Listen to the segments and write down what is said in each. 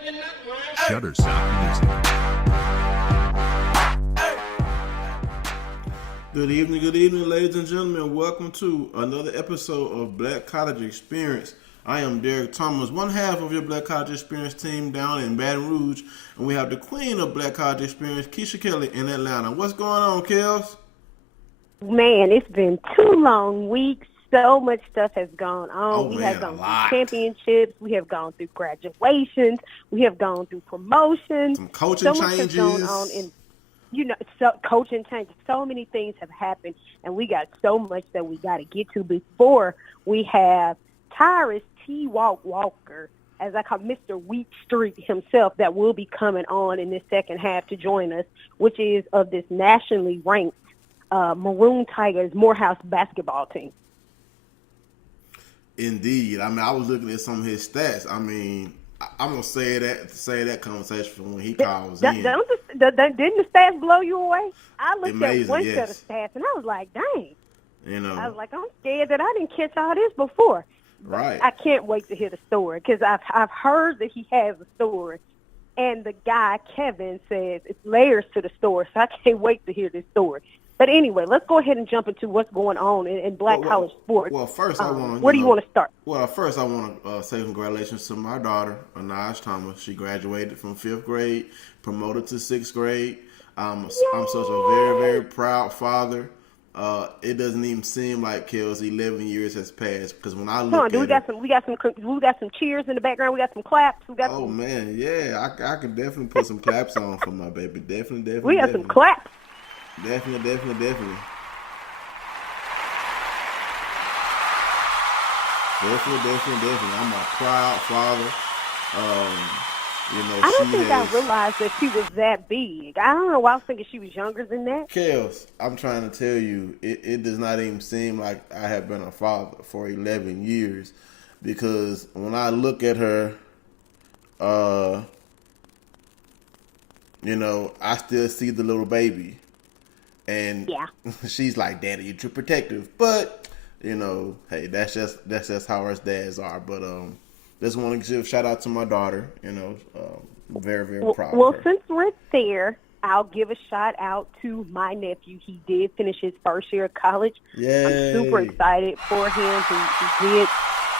Shutterstock Music. Good evening, ladies and gentlemen. Welcome to another episode of Black College Experience. I am Derek Thomas, one half of your Black College Experience team down in Baton Rouge, and we have the queen of Black College Experience, Keisha Kelly, in Atlanta. What's going on, Kels? Man, it's been 2 long weeks. So much stuff has gone on. We have gone through championships. We have gone through graduations. We have gone through promotions. Some coaching changes. So much has gone on in coaching changes. So many things have happened, and we got so much that we got to get to before we have Tyrius Walker, as I call Mr. Wheat Street himself, that will be coming on in this second half to join us, which is of this nationally ranked Maroon Tigers Morehouse basketball team. Indeed. I mean, I was looking at some of his stats. I mean, I'm gonna say that conversation when he calls in. Didn't the stats blow you away? I looked Amazing, at one yes. set of stats and I was like, dang. I was like, I'm scared that I didn't catch all this before. Right. I can't wait to hear the story because I've heard that he has a story, and the guy Kevin says it's layers to the story, so I can't wait to hear this story. But anyway, let's go ahead and jump into what's going on in Black college sports. Well, first I want to. Where do you want to start? Well, first I want to say congratulations to my daughter, Anaj Thomas. She graduated from 5th grade, promoted to 6th grade. I'm such a very, very proud father. It doesn't even seem like Kel's 11 years has passed because when I look we got some cheers in the background. We got some claps. Man, yeah, I can definitely put some claps on for my baby. Definitely. We got some claps. Definitely. Definitely. I'm a proud father. I don't think I realized that she was that big. I don't know why I was thinking she was younger than that. Kels, I'm trying to tell you, it does not even seem like I have been a father for 11 years because when I look at her, I still see the little baby. And she's like, Daddy, you're too protective. But, hey, that's just how us dads are. But just want to give a shout out to my daughter, very, very proud. Well, since we're there, I'll give a shout out to my nephew. He did finish his first year of college. Yay. I'm super excited for him. He did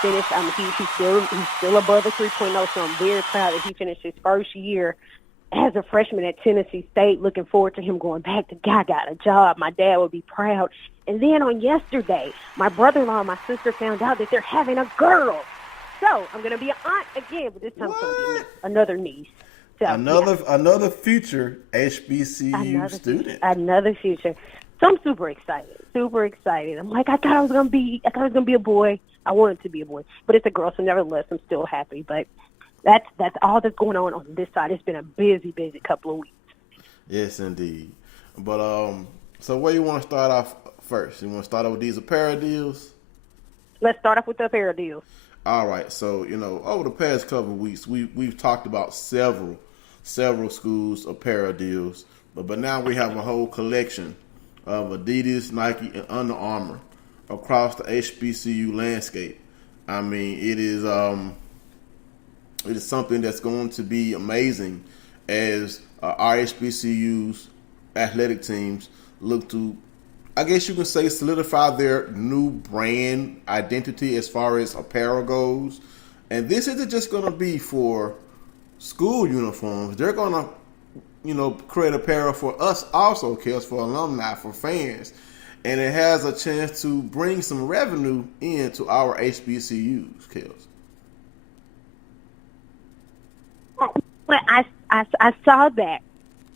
finish. He's still above a 3.0, so I'm very proud that he finished his first year as a freshman at Tennessee State. Looking forward to him going back. The guy got a job. My dad would be proud. And then on yesterday, my brother-in-law and my sister found out that they're having a girl. So I'm going to be an aunt again, but this time it's going to be another niece. So, another future HBCU student. Another future. So I'm super excited. I'm like, I thought it was going to be a boy. I wanted to be a boy, but it's a girl. So nevertheless, I'm still happy. But that's all that's going on this side. It's been a busy couple of weeks. Yes, indeed. But so where you want to start off first? You want to start off with these apparel deals? Let's start off with the apparel deals. All right. So over the past couple of weeks, we've talked about several schools' apparel deals, but now we have a whole collection of Adidas, Nike, and Under Armour across the HBCU landscape. I mean, it is something that's going to be amazing as our HBCU's athletic teams look to, I guess you can say, solidify their new brand identity as far as apparel goes. And this isn't just going to be for school uniforms. They're going to, create apparel for us also, Kels, for alumni, for fans. And it has a chance to bring some revenue into our HBCUs, Kels. Well, I saw that,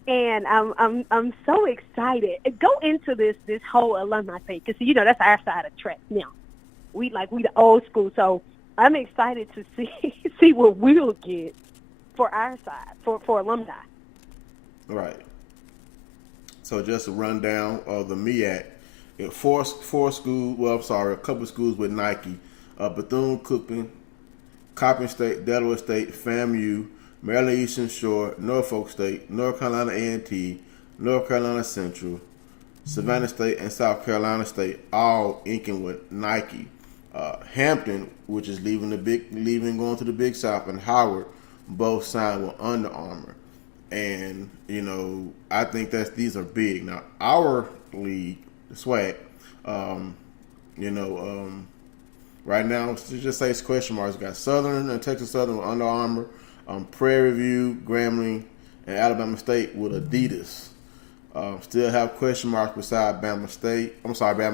and I'm so excited. Go into this whole alumni thing because that's our side of track now. We the old school, so I'm excited to see what we'll get for our side for alumni. Right. So just a rundown of the MEAC. Four schools. Well, I'm sorry, a couple of schools with Nike: Bethune-Cookman, Coppin State, Delaware State, FAMU, Maryland Eastern Shore, Norfolk State, North Carolina A&T, North Carolina Central, Savannah State, and South Carolina State, all inking with Nike. Hampton, which is leaving going to the Big South, and Howard, both signed with Under Armour. And, I think these are big. Now, our league, the SWAC, right now, let's just say it's question marks. We got Southern and Texas Southern with Under Armour, Prairie View, Grambling, and Alabama State with Adidas. Still have question marks beside Bama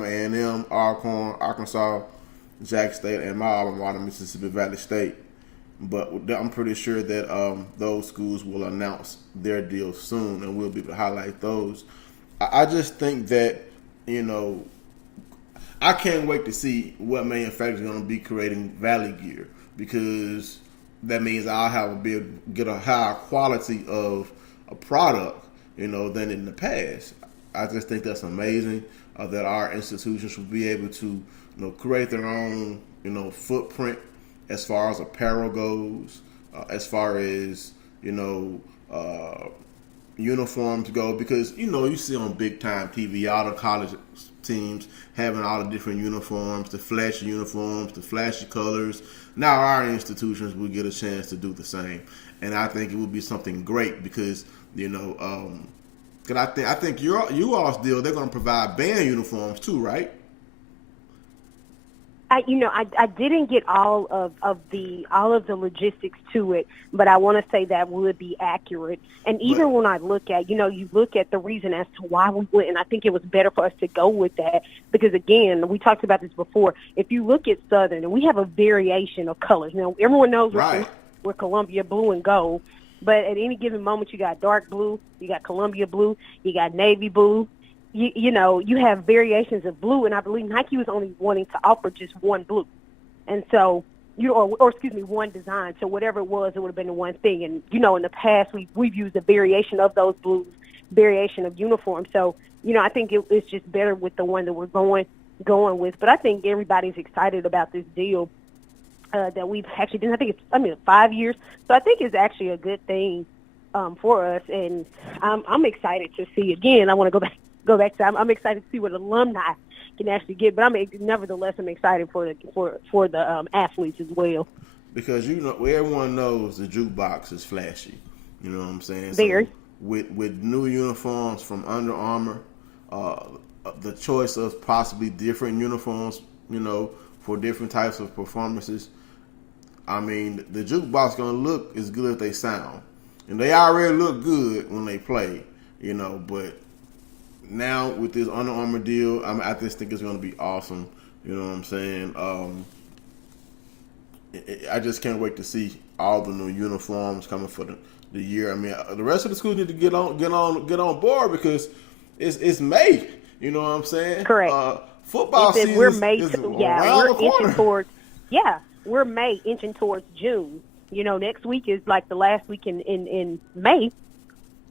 A&M, Alcorn, Arkansas, Jack State, and my alma mater, Mississippi Valley State. But I'm pretty sure that those schools will announce their deals soon, and we'll be able to highlight those. I just think that, I can't wait to see what manufacturers are going to be creating Valley gear, because that means I'll get a higher quality of a product, than in the past. I just think that's amazing that our institutions will be able to, create their own, footprint as far as apparel goes, as far as, uniforms go, because, you see on big time TV, all the college teams having all the different uniforms, the flashy colors. Now our institutions will get a chance to do the same. And I think it would be something great because, cause I think you all's deal, they're going to provide band uniforms too, right? I didn't get all of the logistics to it, but I want to say that would be accurate. And even when I look at, you look at the reason as to why we went, and I think it was better for us to go with that because, again, we talked about this before. If you look at Southern, and we have a variation of colors. Now, everyone knows we're Columbia blue and gold, but at any given moment, you got dark blue, you got Columbia blue, you got navy blue. You have variations of blue, and I believe Nike was only wanting to offer just one blue. And so, one design. So whatever it was, it would have been the one thing. And, in the past, we've used a variation of those blues, variation of uniforms. So, I think it's just better with the one that we're going with. But I think everybody's excited about this deal that we've actually done. I think it's 5 years. So I think it's actually a good thing for us. And I'm excited to see, again, I want to go back to, I'm excited to see what alumni can actually get, but nevertheless I'm excited for the athletes as well. Because everyone knows the jukebox is flashy. You know what I'm saying? Very. So with new uniforms from Under Armour, the choice of possibly different uniforms, for different types of performances. I mean, the jukebox gonna look as good as they sound, and they already look good when they play. But now with this Under Armour deal, I just think it's going to be awesome. You know what I'm saying? I just can't wait to see all the new uniforms coming for the year. I mean, the rest of the schools need to get on board because it's May. You know what I'm saying? Correct. Football season we're May is around we're the corner. We're May inching towards June. Next week is like the last week in May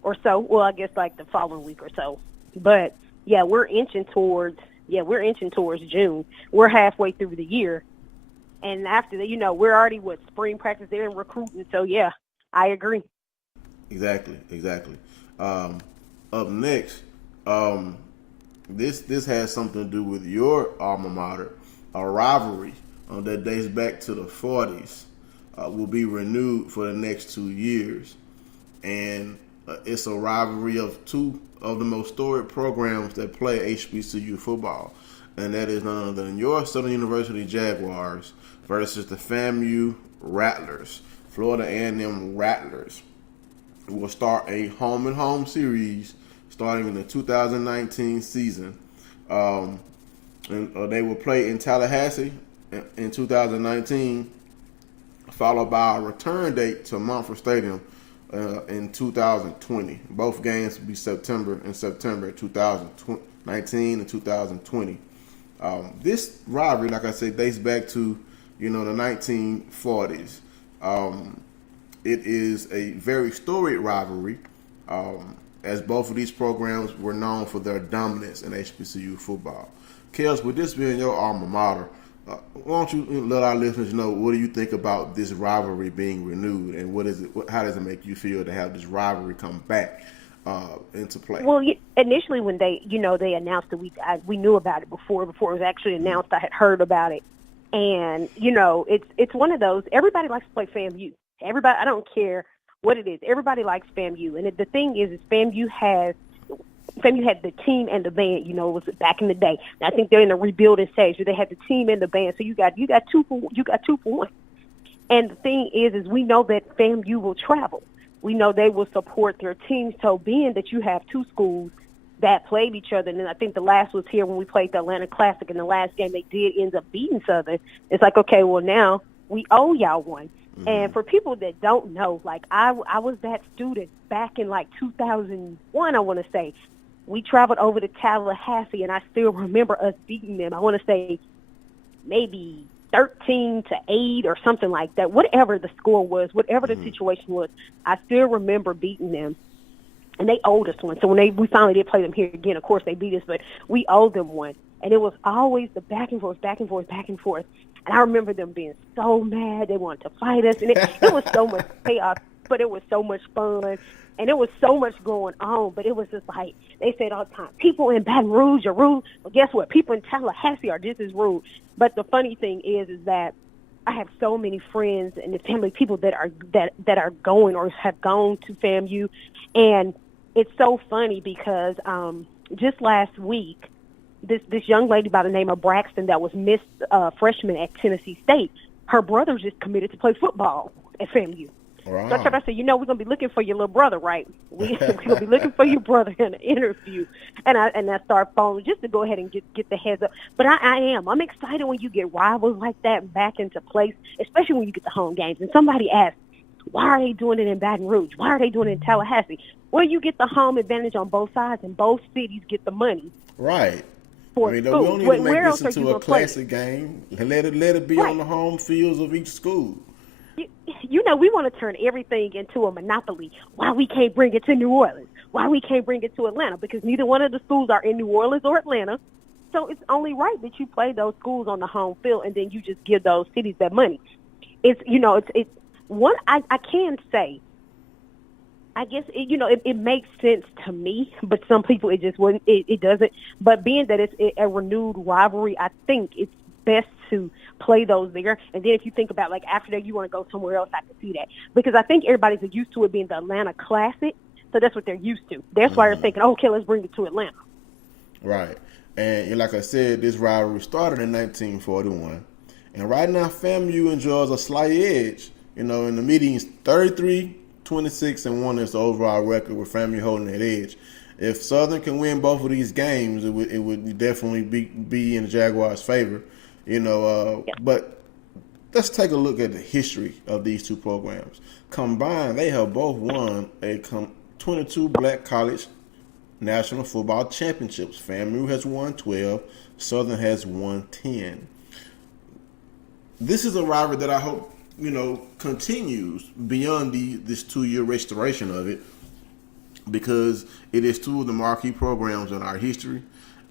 or so. Well, I guess like the following week or so. But we're inching towards June. We're halfway through the year, and after that, we're already spring practice. They're in recruiting, so I agree. Exactly. Up next, this has something to do with your alma mater. A rivalry that dates back to the 40s will be renewed for the next 2 years, and it's a rivalry of two of the most storied programs that play HBCU football, and that is none other than your Southern University Jaguars versus the FAMU Rattlers, Florida A&M Rattlers. We will start a home-and-home series starting in the 2019 season, and they will play in Tallahassee in 2019, followed by a return date to Mumford Stadium in 2020. Both games will be September 2019 and 2020. This rivalry, like I said, dates back to the 1940s. It is a very storied rivalry, as both of these programs were known for their dominance in HBCU football. Kels, with this being your alma mater, why don't you let our listeners know, what do you think about this rivalry being renewed, and how does it make you feel to have this rivalry come back into play? Well, initially when they announced it, we knew about it before it was actually announced. I had heard about it, and it's one of those. Everybody likes to play FAMU. Everybody, I don't care what it is. Everybody likes FAMU. And the thing is FAMU had the team and the band, it was back in the day. I think they're in the rebuilding stage where they had the team and the band. So you got two for one. And the thing is we know that FAMU will travel. We know they will support their teams. So being that you have two schools that played each other, and then I think the last was here when we played the Atlanta Classic, and the last game they did end up beating Southern. It's like, okay, well, now we owe y'all one. Mm-hmm. And for people that don't know, like I was that student back in like 2001, I want to say. We traveled over to Tallahassee, and I still remember us beating them. I want to say maybe 13-8 or something like that. Whatever the score was, whatever the situation was, I still remember beating them. And they owed us one. So when we finally did play them here again, of course they beat us, but we owed them one. And it was always the back and forth, back and forth, back and forth. And I remember them being so mad. They wanted to fight us. And it was so much chaos, but it was so much fun. And there was so much going on, but it was just like, they said all the time, people in Baton Rouge are rude. Well, guess what? People in Tallahassee are just as rude. But the funny thing is that I have so many friends and the family people that are going or have gone to FAMU. And it's so funny because just last week, this young lady by the name of Braxton that was Miss Freshman at Tennessee State, her brother just committed to play football at FAMU. Wow. So I said, we're going to be looking for your little brother, right? We're going to be looking for your brother in an interview. And I start phoning just to go ahead and get the heads up. But I'm excited when you get rivals like that back into place, especially when you get the home games. And somebody asks, why are they doing it in Baton Rouge? Why are they doing it in Tallahassee? Well, you get the home advantage on both sides, and both cities get the money. Right. For we school. don't need to make this into a classic game. Let it be on the home fields of each school. We want to turn everything into a monopoly. Why we can't bring it to New Orleans? Why we can't bring it to Atlanta? Because neither one of the schools are in New Orleans or Atlanta. So it's only right that you play those schools on the home field, and then you just give those cities that money. It's one I can say. I guess it makes sense to me, but some people it just wouldn't. It doesn't. But being that it's a renewed rivalry, I think it's best to play those there. And then if you think about, like, after that you want to go somewhere else, I can see that. Because I think everybody's used to it being the Atlanta Classic, so that's what they're used to. That's why they're thinking, okay, let's bring it to Atlanta. Right. And like I said, this rivalry started in 1941. And right now, FAMU enjoys a slight edge. In the meetings, 33-26-1 is the overall record with FAMU holding that edge. If Southern can win both of these games, it would definitely be in the Jaguars' favor. But let's take a look at the history of these two programs. Combined, they have both won 22 Black College National Football Championships. FAMU has won 12. Southern has won 10. This is a rivalry that I hope, continues beyond this 2-year restoration of it, because it is two of the marquee programs in our history.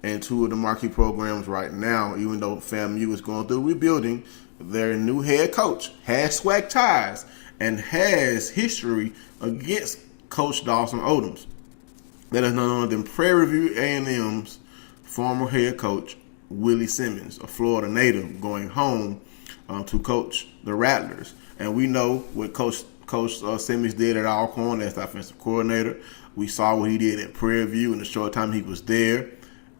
And two of the marquee programs right now, even though FAMU is going through rebuilding, their new head coach has SWAC ties and has history against Coach Dawson Odoms. That is none other than Prairie View A&M's former head coach, Willie Simmons, a Florida native, going home to coach the Rattlers. And we know what Coach Simmons did at Alcorn as the offensive coordinator. We saw what he did at Prairie View in the short time he was there.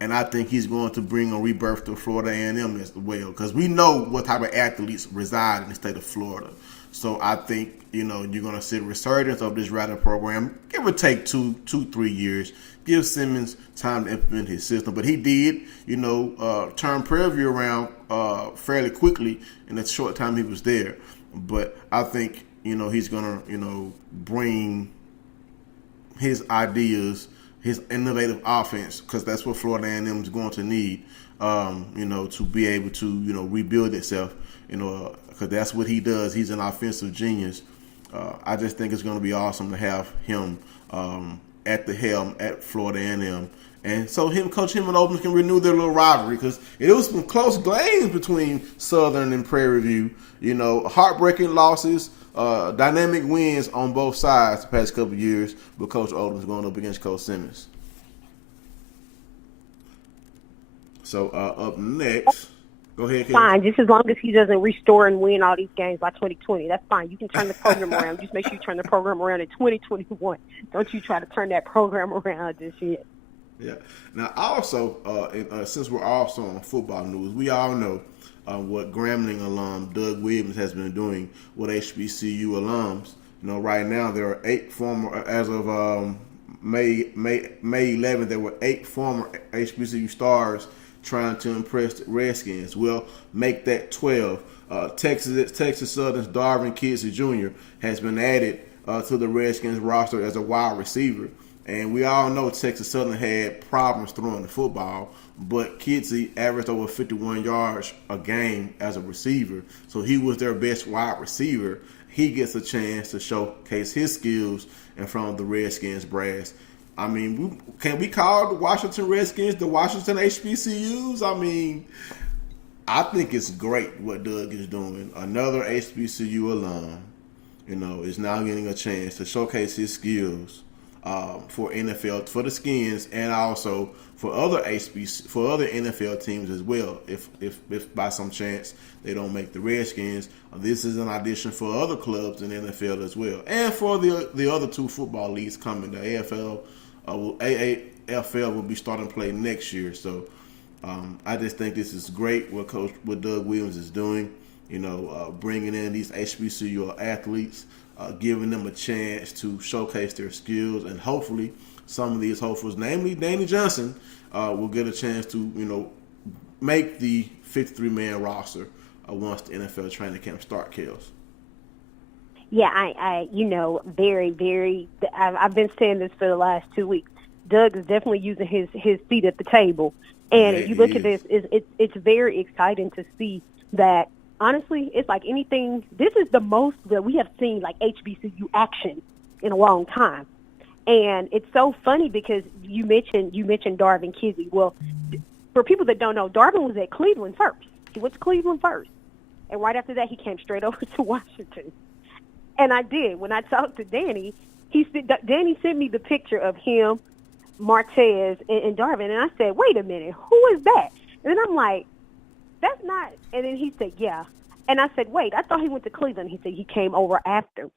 And I think he's going to bring a rebirth to Florida A&M as well, because we know what type of athletes reside in the state of Florida. So I think, you're going to see a resurgence of this Rattler program, give or take 2-3 years. Give Simmons time to implement his system. But he did, turn Prairie View around fairly quickly in the short time he was there. But I think, he's going to, bring his ideas, his innovative offense, because that's what Florida A&M is going to need, to be able to, rebuild itself, because that's what he does. He's an offensive genius. I just think it's going to be awesome to have him at the helm at Florida A&M. And so Coach and Odoms can renew their little rivalry, because it was some close games between Southern and Prairie View, heartbreaking losses, dynamic wins on both sides the past couple of years, with Coach Odoms going up against Coach Simmons. So up next, Go ahead, Kels. Fine, just as long as he doesn't restore and win all these games by 2020. That's fine. You can turn the program around. Just make sure you turn the program around in 2021. Don't you try to turn that program around this year. Yeah. Now, also, since we're also on football news, we all know what Grambling alum Doug Williams has been doing with HBCU alums. Right now there are 8 former, as of May 11th, there were 8 former HBCU stars trying to impress the Redskins. Well, make that 12. Texas Southern's Darvin Kidsey Jr. has been added to the Redskins roster as a wide receiver. And we all know Texas Southern had problems throwing the football, but Kidsey averaged over 51 yards a game as a receiver. So he was their best wide receiver. He gets a chance to showcase his skills in front of the Redskins brass. I mean, can we call the Washington Redskins the Washington HBCUs? I mean, I think it's great what Doug is doing. Another HBCU alum, is now getting a chance to showcase his skills for NFL, for the Skins, and also for other NFL teams as well. If by some chance they don't make the Redskins, this is an audition for other clubs in the NFL as well, and for the other 2 football leagues coming. The AFL, AAFL will be starting to play next year. So I just think this is great what Doug Williams is doing. Bringing in these HBCU athletes, giving them a chance to showcase their skills, and hopefully some of these hopefuls, namely Danny Johnson, will get a chance to make the 53-man roster once the NFL training camp start, Kels. Yeah, I very, very. I've been saying this for the last 2 weeks. Doug is definitely using his seat at the table, and if you look at this, it's very exciting to see that. Honestly, it's like anything. This is the most that we have seen like HBCU action in a long time, and it's so funny because you mentioned Darvin Kidsey. Well, for people that don't know, Darvin was at Cleveland first. He went to Cleveland first, and right after that, he came straight over to Washington. And I did. When I talked to Danny, Danny sent me the picture of him, Martez, and Darvin, and I said, "Wait a minute, who is that?" And then I'm like, "That's not." And then he said, "Yeah." And I said, "Wait, I thought he went to Cleveland." He said he came over after.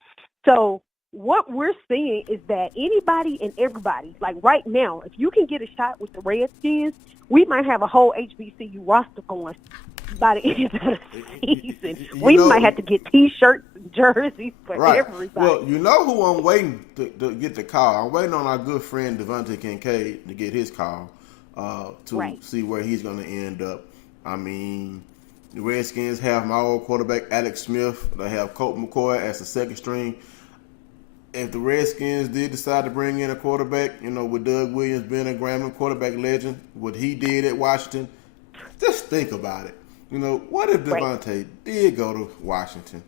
So what we're seeing is that anybody and everybody, like right now, if you can get a shot with the Redskins, we might have a whole HBCU roster going by the end of the season. We might have to get T-shirts and jerseys for everybody. Well, you know who I'm waiting to get the call? I'm waiting on our good friend Devontae Kincaid to get his call to see where he's going to end up. I mean, the Redskins have my old quarterback, Alex Smith. They have Colt McCoy as the second string. If the Redskins did decide to bring in a quarterback, with Doug Williams being a Grambling quarterback legend, what he did at Washington, just think about it. What if Devontae did go to Washington?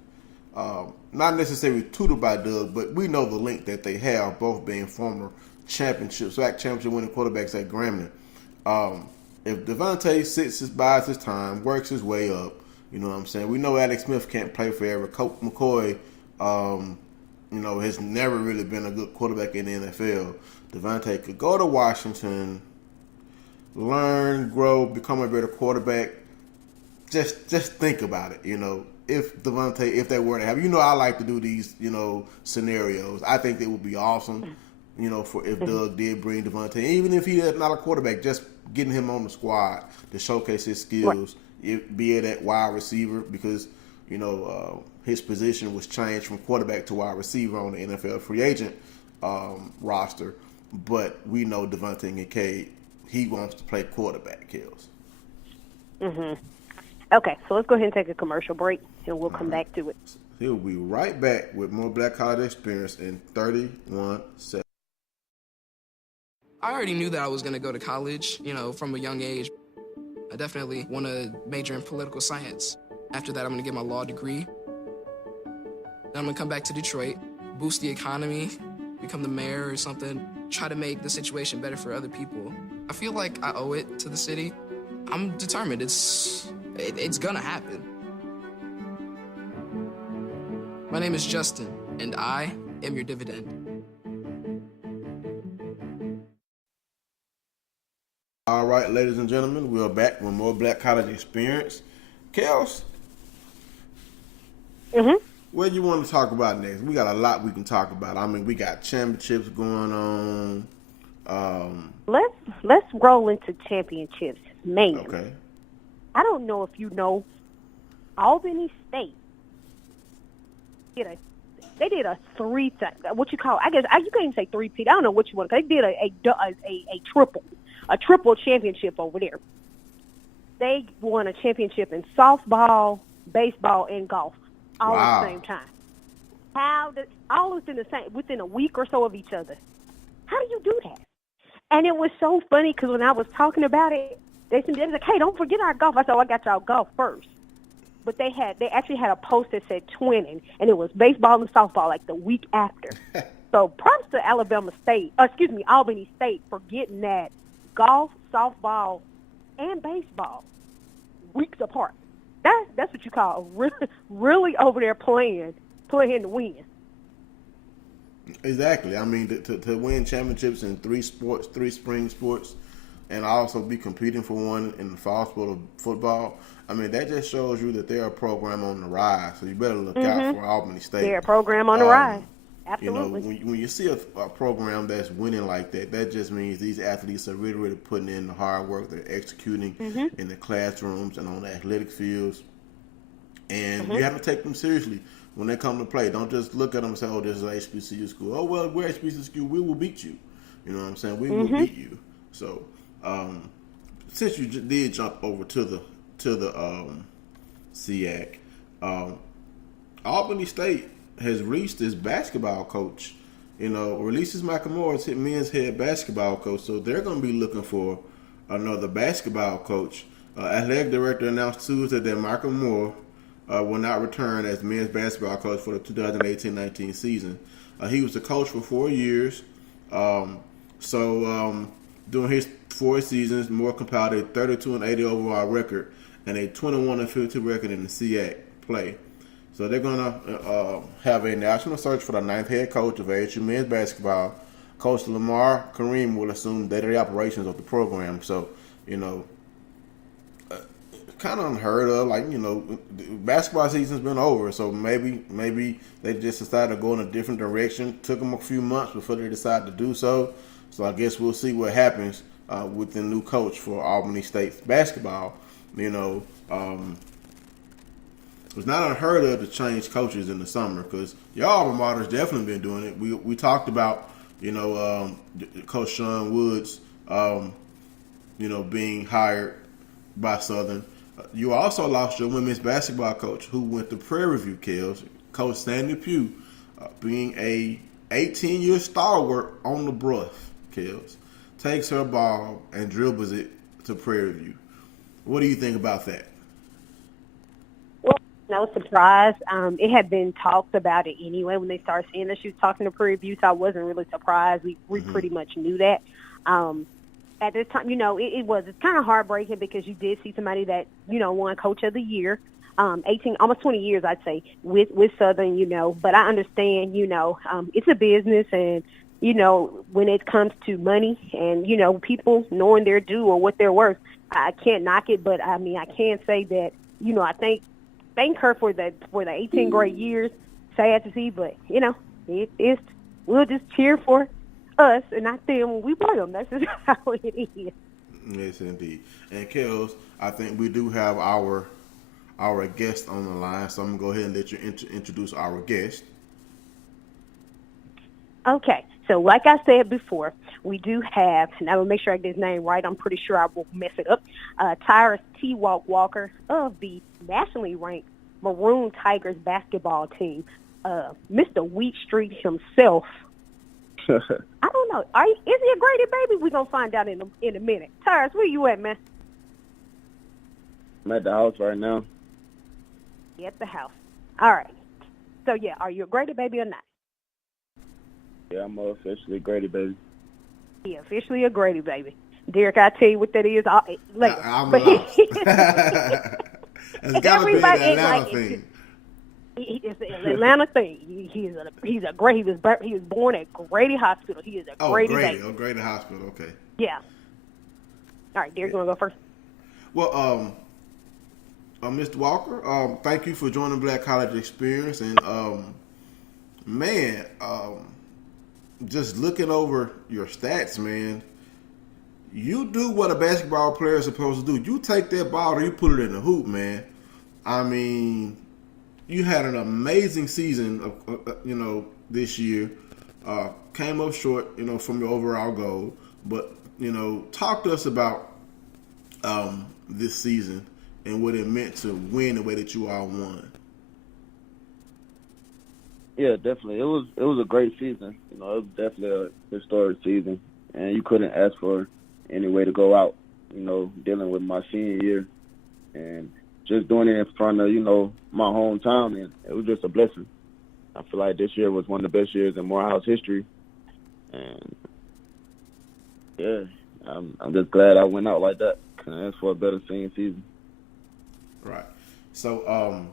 Not necessarily tutored by Doug, but we know the link that they have, both being former SWAC championship winning quarterbacks at Grambling. If Devontae bides his time, works his way up, you know what I'm saying? We know Alex Smith can't play forever. Colt McCoy, has never really been a good quarterback in the NFL. Devontae could go to Washington, learn, grow, become a better quarterback. Just think about it, If they were to have, I like to do these, scenarios. I think it would be awesome, for if Doug did bring Devontae, even if he is not a quarterback, just getting him on the squad to showcase his skills, be it at wide receiver, because his position was changed from quarterback to wide receiver on the NFL free agent roster. But we know Devontae Kincaid, he wants to play quarterback, Kills. Mm-hmm. Okay, so let's go ahead and take a commercial break, and we'll come back to it. He'll be right back with more Black College Experience in 31 seconds. I already knew that I was going to go to college, from a young age. I definitely want to major in political science. After that, I'm going to get my law degree. Then I'm going to come back to Detroit, boost the economy, become the mayor or something, try to make the situation better for other people. I feel like I owe it to the city. I'm determined. It's going to happen. My name is Justin, and I am your dividend. All right, ladies and gentlemen, we're back with more Black College Experience. Kels, what do you want to talk about next? We got a lot we can talk about. I mean, we got championships going on. Let's roll into championships, man. Okay. I don't know if you know, Albany State they did a what you call, I guess you can't even say three-peat. I don't know what you want. They did a triple championship over there. They won a championship in softball, baseball, and golf all at the same time. All within a week or so of each other? How do you do that? And it was so funny because when I was talking about it, they was like, "Hey, don't forget our golf." I said, "Oh, I got y'all golf first." But they actually had a post that said twinning, and it was baseball and softball like the week after. So props to Albany State for getting that golf, softball, and baseball weeks apart. That's what you call really over there playing to win. Exactly. I mean, to win championships in three spring sports, and also be competing for one in the fall sport of football. I mean, that just shows you that they're a program on the rise. So you better look out for Albany State. They're a program on the rise. Absolutely. You know, when you see a program that's winning like that, that just means these athletes are really putting in the hard work. They're executing in the classrooms and on the athletic fields. And you have to take them seriously when they come to play. Don't just look at them and say, "Oh, this is an HBCU school. Oh, well, we're HBCU school. We will beat you." You know what I'm saying? We will beat you. So, since you did jump over to the SWAC, Albany State has released his basketball coach. You know, releases Michael Moore as men's head basketball coach. So they're going to be looking for another basketball coach. Athletic director announced Tuesday that Michael Moore will not return as men's basketball coach for the 2018-19 season. He was the coach for 4 years. During his 4 seasons, Moore compiled a 32-80 overall record and a 21-50 record in the SWAC play. So they're going to have a national search for the 9th head coach of ASU men's basketball. Coach Lamar Kareem will assume day-to-day operations of the program. So, you know, kind of unheard of. Like, you know, basketball season's been over, so maybe they just decided to go in a different direction. Took them a few months before they decided to do so. So I guess we'll see what happens with the new coach for Albany State basketball. You know, it's not unheard of to change coaches in the summer because your alma mater's definitely been doing it. We talked about, you know, Coach Sean Woods, you know, being hired by Southern. You also lost your women's basketball coach who went to Prairie View, Kels. Coach Sandy Pugh, being a 18-year stalwart on the bluff, Kels, takes her ball and dribbles it to Prairie View. What do you think about that? Well, no surprise. It had been talked about it anyway when they started seeing that she was talking to Prairie View, so I wasn't really surprised. We pretty much knew that. At this time, you know, it's kind of heartbreaking because you did see somebody that, you know, won Coach of the Year, 18, almost 20 years, I'd say, with Southern, you know. But I understand, you know, it's a business and, you know, when it comes to money and, you know, people knowing their due or what they're worth, I can't knock it. But, I mean, I can say that, you know, I thank her for the 18 great years. Sad to see, but, you know, we'll just cheer for us and not them when we play them. That's just how it is. Yes, indeed. And Kels, I think we do have our guest on the line, so I'm going to go ahead and let you introduce our guest. Okay, so like I said before, we do have, and I will make sure I get his name right, I'm pretty sure I won't mess it up, Tyrius Walker of the nationally ranked Maroon Tigers basketball team, Mr. Wheat Street himself. I don't know. Is he a Grady baby? We're going to find out in a minute. Tyrius, where you at, man? I'm at the house right now. You at the house. All right. So, yeah, are you a Grady baby or not? Yeah, I'm officially a Grady baby. Yeah, officially a Grady baby. Derek, I'll tell you what that is later. I'm lost. It's got to be an Atlanta thing. It's an Atlanta thing. He was born at Grady Hospital. He is a Grady baby. Oh, Grady Hospital. Okay. Yeah. All right, Derek, you want to go first? Well, Mr. Walker, thank you for joining Black College Experience. And man, just looking over your stats, man, you do what a basketball player is supposed to do. You take that ball and you put it in the hoop, man. I mean, you had an amazing season, this year. Came up short, from your overall goal. But, talk to us about this season and what it meant to win the way that you all won. Yeah, definitely. It was a great season. It was definitely a historic season, and you couldn't ask for any way to go out. Dealing with my senior year and just doing it in front of my hometown, and it was just a blessing. I feel like this year was one of the best years in Morehouse history, and yeah, I'm just glad I went out like that. Couldn't ask for a better senior season. Right. So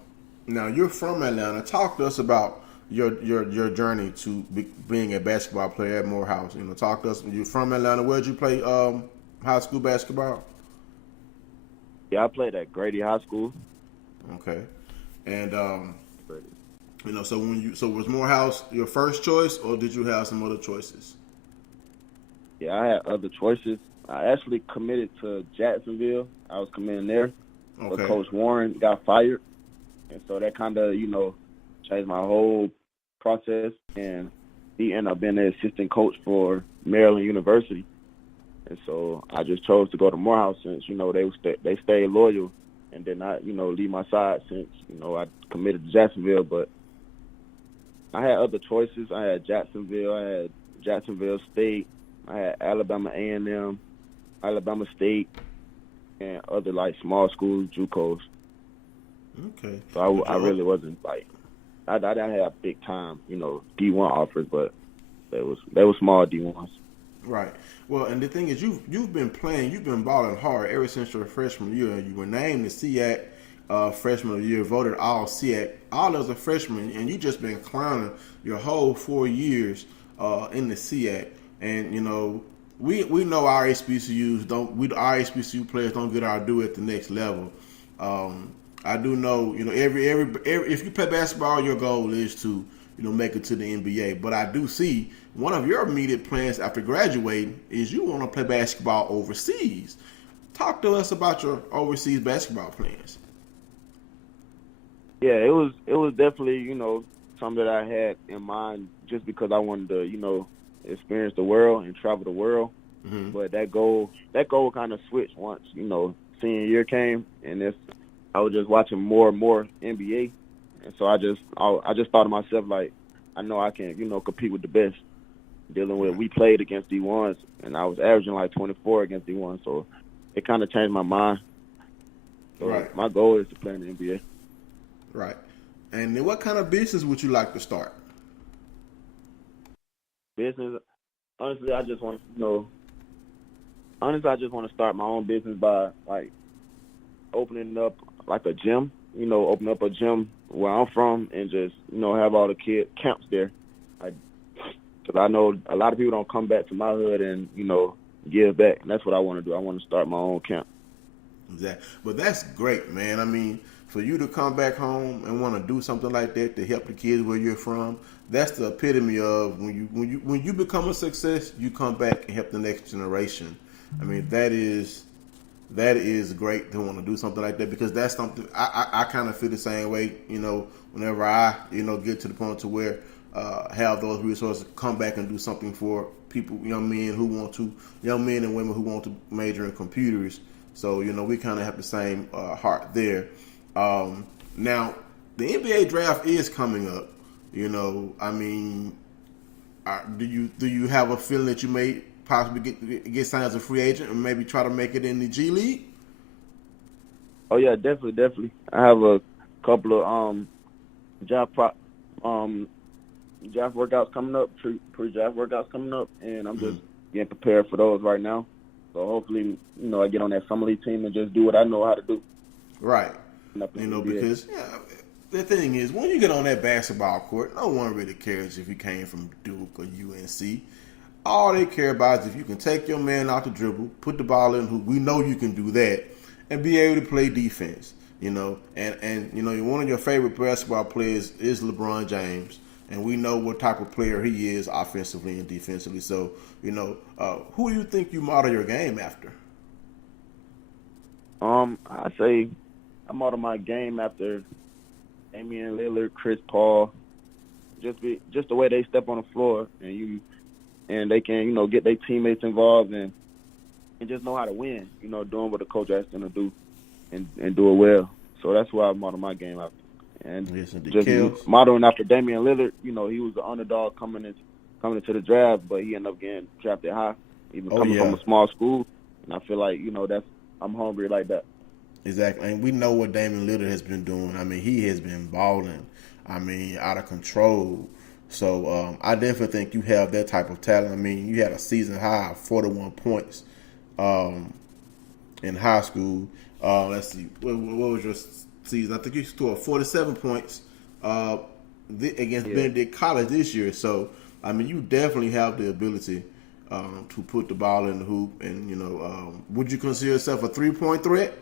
now you're from Atlanta. Talk to us about your journey to being a basketball player at Morehouse. Talk to us. You're from Atlanta. Where'd you play high school basketball? Yeah, I played at Grady High School. Okay. And so was Morehouse your first choice, or did you have some other choices? Yeah, I had other choices. I actually committed to Jacksonville. I was committing there. Okay. But Coach Warren got fired. And so that kind of, changed my whole process. And he ended up being the assistant coach for Maryland University. And so I just chose to go to Morehouse since, they stayed loyal and did not, leave my side since, I committed to Jacksonville. But I had other choices. I had Jacksonville. I had Jacksonville State. I had Alabama A&M, Alabama State, and other small schools, JUCOs. Okay. So I really wasn't I didn't have big time, D1 offers, but they were small D1s. Right. Well, and the thing is, you've been balling hard ever since your freshman year. You were named the SWAC freshman of the year, voted all SWAC, all as a freshman, and you just been clowning your whole 4 years in the SWAC. And we know our our HBCU players don't get our due at the next level. I do know, every if you play basketball, your goal is to make it to the NBA. But I do see one of your immediate plans after graduating is you want to play basketball overseas. Talk to us about your overseas basketball plans. Yeah, it was definitely something that I had in mind just because I wanted to experience the world and travel the world. Mm-hmm. But that goal kind of switched once senior year came, and I was just watching more and more NBA, and so I just thought to myself, I know I can compete with the best. Dealing with, we played against D1s, and I was averaging 24 against D1, so it kind of changed my mind. So right. My goal is to play in the NBA. Right. And then what kind of business would you like to start? Business, honestly, I just want to start my own business by opening up a gym. Open up a gym where I'm from and just have all the kid camps there. Because I know a lot of people don't come back to my hood and give back, and that's what I want to do. I want to start my own camp. Exactly. But that's great, man. I mean, for you to come back home and want to do something like that to help the kids where you're from, that's the epitome of when you become a success, you come back and help the next generation. I mean, that is great to want to do something like that, because that's something I kind of feel the same way. Whenever I get to the point to where have those resources, come back and do something for people, young men and women who want to major in computers. So we kind of have the same heart there. Now the NBA draft is coming up. I mean, do you have a feeling that you may possibly get signed as a free agent and maybe try to make it in the G League? Oh yeah, definitely. I have a couple of draft workouts coming up, pre-draft workouts coming up, and I'm just getting prepared for those right now. So hopefully, I get on that summer league team and just do what I know how to do. Right. Because the thing is, when you get on that basketball court, no one really cares if you came from Duke or UNC. All they care about is if you can take your man out the dribble, put the ball in, who we know you can do that, and be able to play defense. and one of your favorite basketball players is LeBron James, and we know what type of player he is offensively and defensively. So, who do you think you model your game after? I say I model my game after Damian Lillard, Chris Paul, just the way they step on the floor and they can, get their teammates involved and just know how to win, doing what the coach asks them to do and do it well. So that's why I model my game after. And just modeling after Damian Lillard, he was the underdog coming into the draft, but he ended up getting drafted high, even coming from a small school. And I feel like, I'm hungry like that. Exactly. And we know what Damian Lillard has been doing. I mean, he has been balling, out of control. So I definitely think you have that type of talent. I mean, you had a season high of 41 points in high school. Let's see. What was your season? I think you scored 47 points against Benedict College this year. So, you definitely have the ability to put the ball in the hoop. And, would you consider yourself a three-point threat?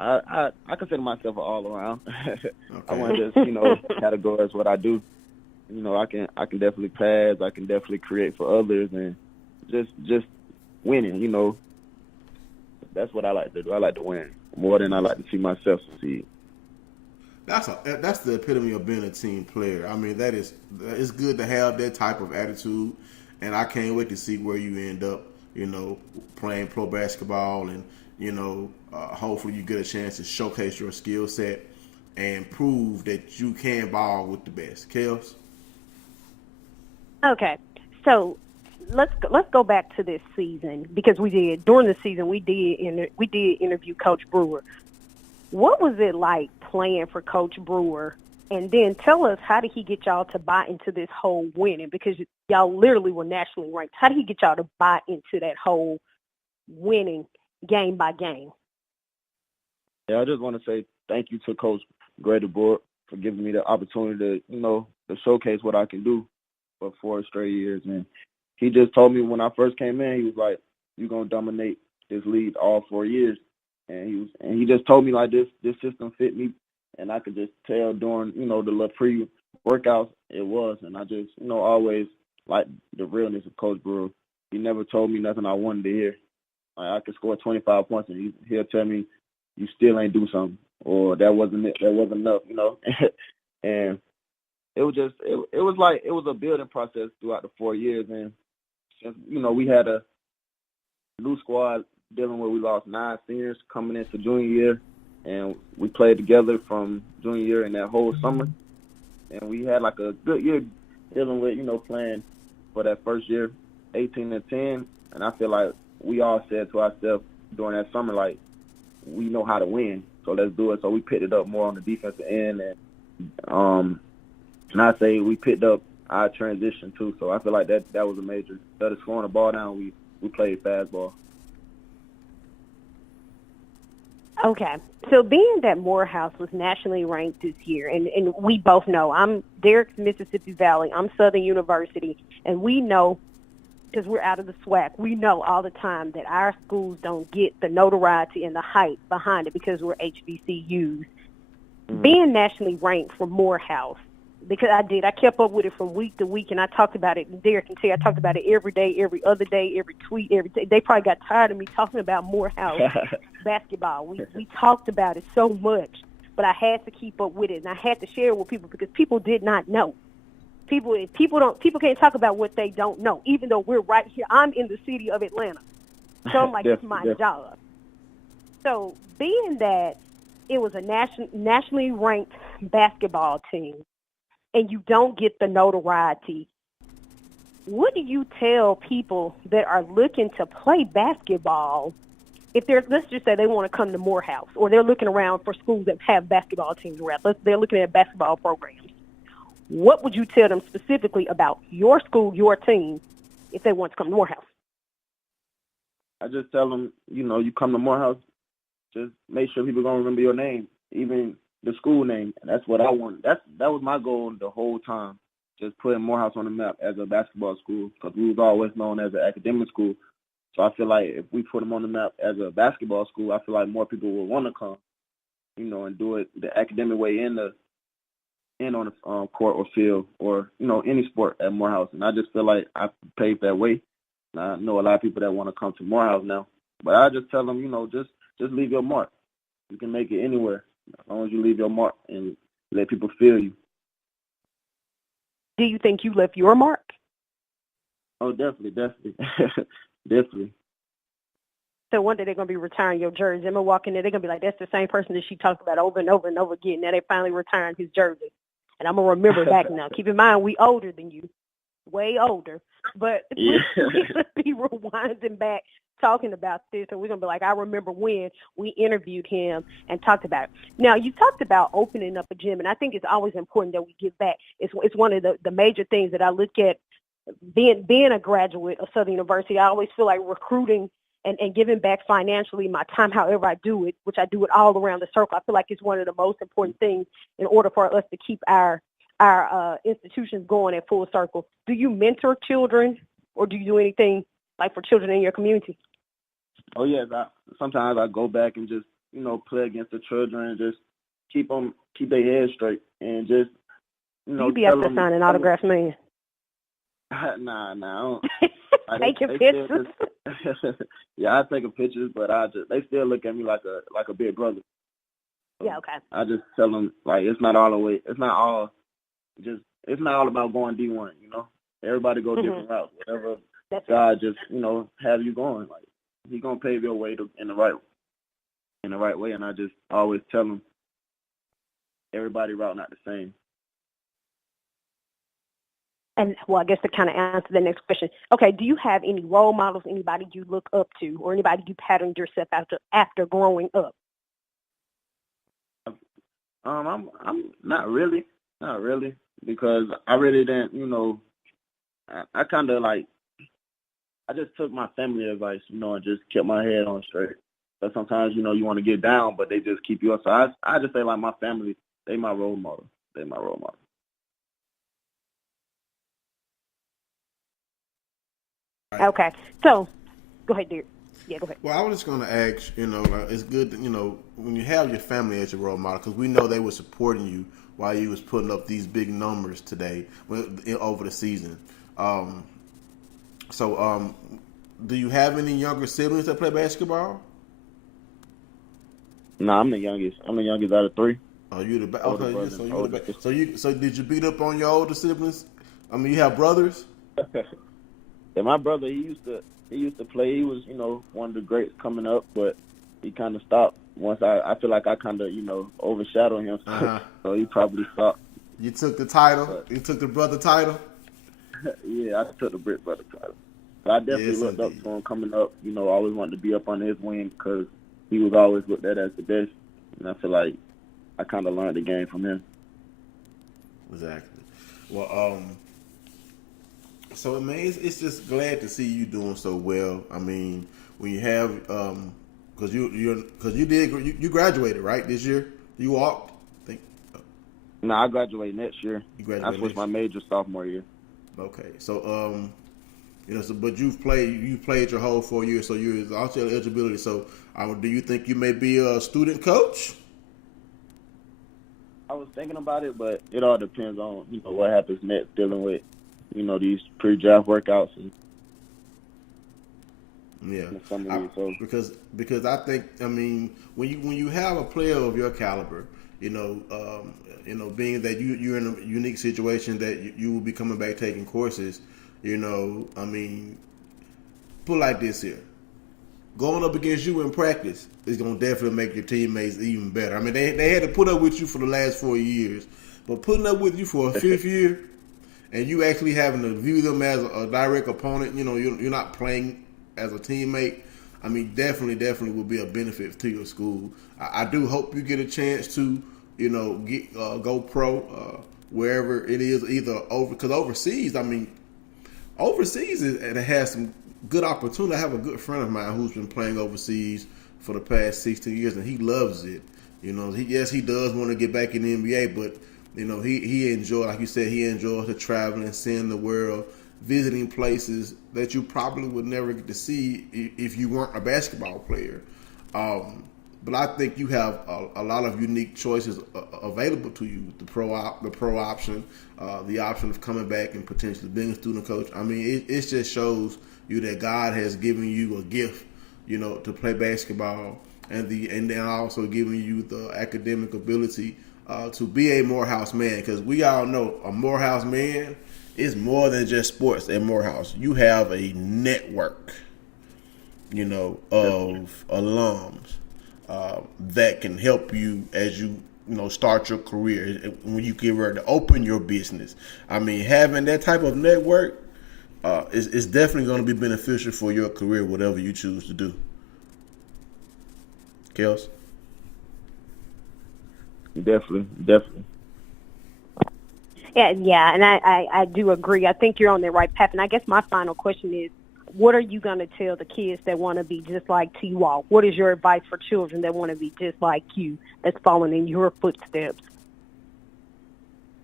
I consider myself an all-around. Okay. I want to just, categorize what I do. I can definitely pass. I can definitely create for others and just winning, That's what I like to do. I like to win more than I like to see myself succeed. That's the epitome of being a team player. It's good to have that type of attitude, and I can't wait to see where you end up, playing pro basketball and, hopefully you get a chance to showcase your skill set and prove that you can ball with the best. Kels? Okay, so let's go back to this season because during the season we did interview Coach Brewer. What was it like playing for Coach Brewer? And then tell us, how did he get y'all to buy into this whole winning? Because y'all literally were nationally ranked. How did he get y'all to buy into that whole winning game by game? Yeah, I just want to say thank you to Coach Grady Brewer for giving me the opportunity to showcase what I can do for 4 straight years. And he just told me when I first came in, he was like, "You're gonna dominate this league all 4 years." And he just told me like this system fit me, and I could just tell during the little pre-workouts it was. And I just always like the realness of Coach Brewer. He never told me nothing I wanted to hear. Like, I could score 25 points and he'll tell me, "You still ain't do something," or "That wasn't it. That wasn't enough," And it was just it was a building process throughout the 4 years. And since we had a new squad dealing with, we lost 9 seniors coming into junior year, and we played together from junior year and that whole summer. And we had like a good year dealing with playing for that first year, 18-10. And I feel like we all said to ourselves during that summer, like, we know how to win, so let's do it. So we picked it up more on the defensive end, and I say we picked up our transition too. So I feel like that was a major. Instead of slowing the ball down, we played fastball. Okay, so being that Morehouse was nationally ranked this year, and we both know, I'm Derek's Mississippi Valley, I'm Southern University, and we know, because we're out of the SWAC, we know all the time that our schools don't get the notoriety and the hype behind it because we're HBCUs. Mm-hmm. Being nationally ranked for Morehouse, because I kept up with it from week to week, and I talked about it. Derek can tell you, I talked about it every day, every other day, every tweet, every day. They probably got tired of me talking about Morehouse basketball. We talked about it so much, but I had to keep up with it, and I had to share it with people because people did not know. People can't talk about what they don't know, even though we're right here. I'm in the city of Atlanta. So I'm like, it's my job. So being that it was a nationally ranked basketball team and you don't get the notoriety, what do you tell people that are looking to play basketball if let's just say they want to come to Morehouse, or they're looking around for schools that have basketball teams around, they're looking at basketball programs? What would you tell them specifically about your school, your team, if they want to come to Morehouse? I just tell them, you come to Morehouse, just make sure people are going to remember your name, even the school name. And that's what I want. That was my goal the whole time, just putting Morehouse on the map as a basketball school, because we was always known as an academic school. So I feel like if we put them on the map as a basketball school, I feel like more people will want to come, and do it the academic way on the court or field or, any sport at Morehouse. And I just feel like I paved that way. And I know a lot of people that want to come to Morehouse now. But I just tell them, just leave your mark. You can make it anywhere as long as you leave your mark and let people feel you. Do you think you left your mark? Oh, definitely. Definitely. So one day they're going to be retiring your jersey. I'm going to walk in there, they're going to be like, that's the same person that she talked about over and over and over again. Now they finally retiring his jersey. And I'm going to remember back now. Keep in mind, we older than you, way older. But we're going to be rewinding back, talking about this. And we're going to be like, I remember when we interviewed him and talked about it. Now, you talked about opening up a gym, and I think it's always important that we give back. It's one of the major things that I look at being a graduate of Southern University. I always feel like recruiting and giving back financially my time, however I do it, which I do it all around the circle. I feel like it's one of the most important things in order for us to keep our institutions going at full circle. Do you mentor children, or do you do anything like for children in your community? Oh, yes. Sometimes I go back and just, play against the children and just keep their heads straight and just, You be up there signing autographs, man. Nah, I don't. Taking pictures. Yeah, I take pictures, but they still look at me like a big brother. So yeah, okay. I just tell them it's not all about going D1. Everybody go different routes. Whatever God just have you going, like He gonna pave your way in the right way. And I just always tell them everybody route not the same. And, well, I guess to kind of answer the next question, okay, do you have any role models, anybody you look up to, or anybody you patterned yourself after growing up? I'm not really, because I really didn't, I kind of I just took my family advice, and just kept my head on straight. But sometimes, you want to get down, but they just keep you up. So I just say, like, my family, they my role model. Okay. So, go ahead, dear. Yeah, go ahead. Well, I was just going to ask, it's good that, when you have your family as your role model, because we know they were supporting you while you was putting up these big numbers today over the season. So, do you have any younger siblings that play basketball? No, I'm the youngest. I'm the youngest out of three. Oh, you the okay? Yeah, so did you beat up on your older siblings? I mean, you have brothers. Yeah, my brother, he used to play. He was, one of the greats coming up, but he kind of stopped once I feel like I kind of, overshadowed him. So he probably stopped. You took the title? You took the brother title? Yeah, I took the Brit brother title. But I definitely looked up to him coming up. Always wanted to be up on his wing because he was always looked at as the best. And I feel like I kind of learned the game from him. Exactly. Well, so man, it's just glad to see you doing so well. I mean, when you have, because you graduated right this year. You walked. I think. No, I graduate next year. You graduate. I switched my major sophomore year. Okay, so but you've played your whole 4 years, so you're also eligibility. So, do you think you may be a student coach? I was thinking about it, but it all depends on what happens next, dealing with these pre-draft workouts and because I think when you have a player of your caliber, being that you're in a unique situation that you will be coming back taking courses, put like this here. Going up against you in practice is going to definitely make your teammates even better. I mean, they had to put up with you for the last 4 years, but putting up with you for a fifth year and you actually having to view them as a direct opponent, you're not playing as a teammate, definitely will be a benefit to your school. I do hope you get a chance to, go pro wherever it is, because overseas, it has some good opportunity. I have a good friend of mine who's been playing overseas for the past 16 years, and he loves it. He does want to get back in the NBA, but he enjoys, like you said, he enjoys the traveling, seeing the world, visiting places that you probably would never get to see if you weren't a basketball player. But I think you have a lot of unique choices available to you. The pro option, the option of coming back and potentially being a student coach. I mean, it just shows you that God has given you a gift, to play basketball, and then also giving you the academic ability to be a Morehouse man. Because we all know a Morehouse man is more than just sports at Morehouse. You have a network, of alums that can help you as you start your career, when you get ready to open your business. I mean, having that type of network is definitely going to be beneficial for your career, whatever you choose to do. Kels? Definitely. Yeah, and I do agree. I think you're on the right path. And I guess my final question is, what are you going to tell the kids that want to be just like T-Walk? What is your advice for children that want to be just like you, that's following in your footsteps?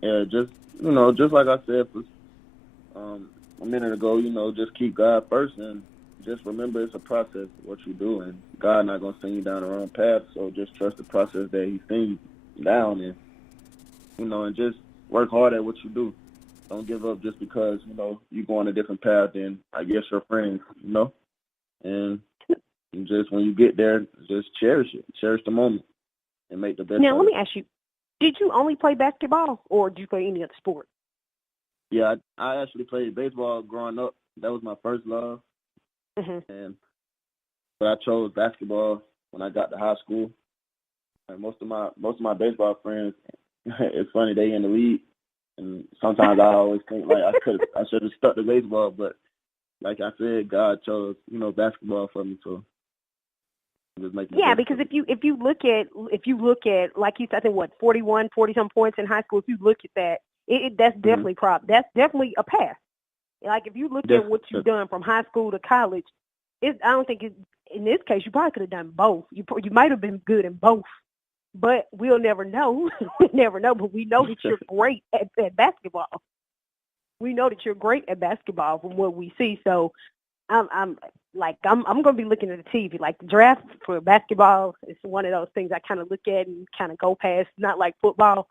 Yeah, just like I said a minute ago, just keep God first, and just remember it's a process, what you do, and God not going to send you down the wrong path, so just trust the process that He's sending you down, and just work hard at what you do. Don't give up just because, you go on a different path than, I guess, your friends, and just when you get there, just cherish it. Cherish the moment and make the best Now, of let it. me ask you, did you only play basketball, or did you play any other sport? Yeah, I actually played baseball growing up. That was my first love. Mm-hmm. But I chose basketball when I got to high school. And most of my baseball friends, it's funny, they in the league. And sometimes I always think like I should have stuck to baseball, but like I said, God chose, basketball for me, so I'm just making Yeah, because if you look at like you said, I think 40-some points in high school. If you look at that, that's definitely that's definitely a pass. Like if you look at what you've done from high school to college, I don't think in this case you probably could have done both. You might have been good in both, but we'll never know. We never know. But we know that you're great at basketball. We know that you're great at basketball from what we see. So I'm going to be looking at the TV. Like the draft for basketball is one of those things I kind of look at and kind of go past. Not like football,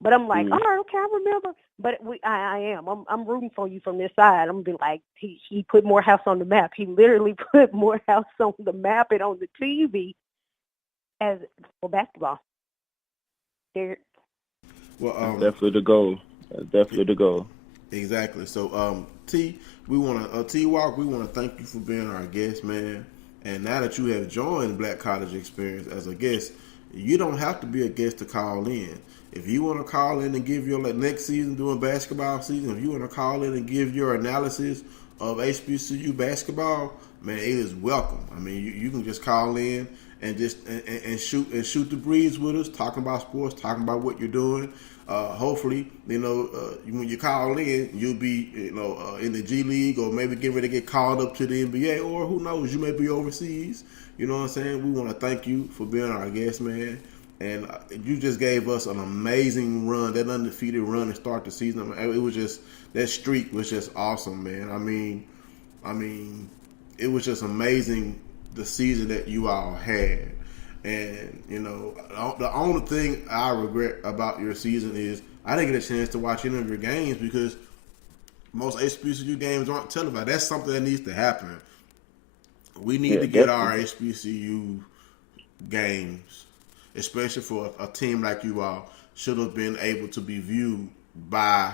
but I'm like, all right, okay, I remember. But I am. I'm rooting for you from this side. I'm gonna be like, he put Morehouse on the map. He literally put Morehouse on the map and on the TV as for basketball. Well, definitely the goal. Definitely the goal. Exactly. So, T-Walk, we want to thank you for being our guest, man. And now that you have joined Black College Experience as a guest, you don't have to be a guest to call in. If you want to call in and give your next season during basketball season, if you want to call in and give your analysis of HBCU basketball, man, it is welcome. I mean, you can just call in and just and shoot the breeze with us, talking about sports, talking about what you're doing. Hopefully, when you call in, you'll be, in the G League or maybe get ready to get called up to the NBA, or who knows, you may be overseas. You know what I'm saying? We want to thank you for being our guest, man. And you just gave us an amazing run, that undefeated run to start the season. I mean, it was just, that streak was just awesome, man. I mean, it was just amazing, the season that you all had. And, the only thing I regret about your season is I didn't get a chance to watch any of your games because most HBCU games aren't televised. That's something that needs to happen. We need to get our HBCU games, especially for a team like you all, should have been able to be viewed by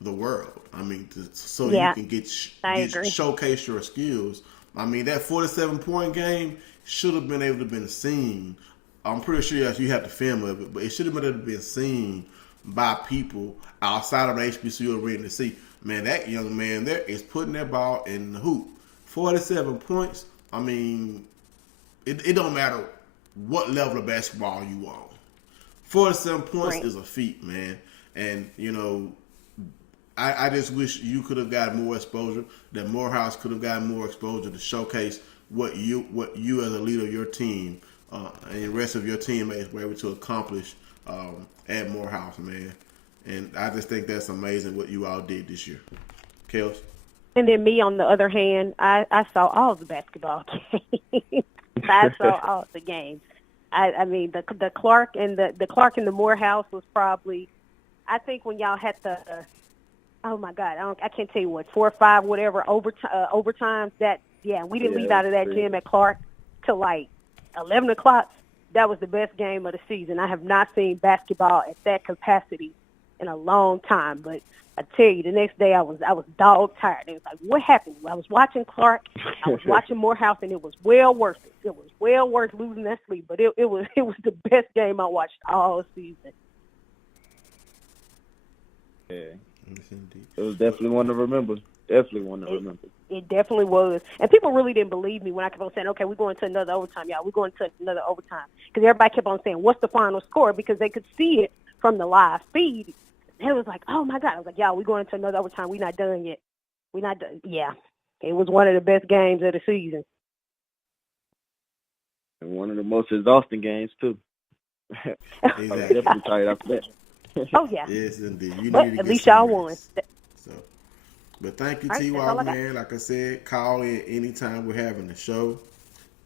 the world. I mean, you can showcase your skills. I mean, that 47-point game should have been able to been seen. I'm pretty sure you have the film of it, but it should have been able to be seen by people outside of the HBCU arena to see, man, that young man there is putting that ball in the hoop. 47 points, I mean, it don't matter what level of basketball you on. 47 points is a feat, man. And, I just wish you could have got more exposure, that Morehouse could have gotten more exposure to showcase what you as a leader of your team and the rest of your teammates were able to accomplish at Morehouse, man. And I just think that's amazing what you all did this year. Kels? And then me, on the other hand, I saw all the basketball games. I saw all the games. I mean, the Clark and the Morehouse was probably, I think when y'all had the, oh my God, I can't tell you what, 4 or 5, whatever overtimes. We didn't leave out of that gym at Clark till like 11 o'clock. That was the best game of the season. I have not seen basketball at that capacity in a long time, but I tell you, the next day I was dog tired. It was like, what happened? I was watching Clark, I was watching Morehouse, and it was well worth it. It was well worth losing that sleep, but it was the best game I watched all season. Yeah, it was definitely one to remember. It definitely was. And people really didn't believe me when I kept on saying, okay, we're going to another overtime, y'all. We're going to another overtime. Because everybody kept on saying, what's the final score? Because they could see it from the live feed. It was like, oh, my God. I was like, y'all, we're going to another overtime. We're not done yet. We're not done. Yeah. It was one of the best games of the season. And one of the most exhausting games, too. I was definitely tired after that. Oh, yeah. Yes, indeed. But at least y'all won. So, but thank you, right, T-Walk, man. Like I said, call in anytime we're having the show,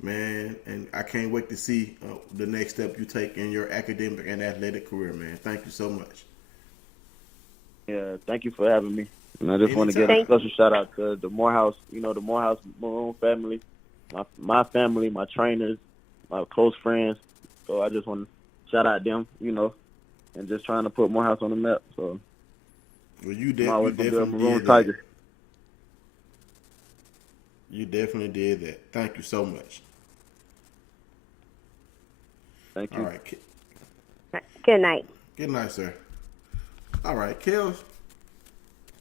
man. And I can't wait to see the next step you take in your academic and athletic career, man. Thank you so much. Yeah, thank you for having me. And I just want to give a special shout out to the Morehouse, the Morehouse Maroon family, my family, my trainers, my close friends. So I just want to shout out them, and just trying to put Morehouse on the map. So, well, you definitely did that. You definitely did that. Thank you so much. Thank you. All right. Good night. Good night, sir. All right, Kels.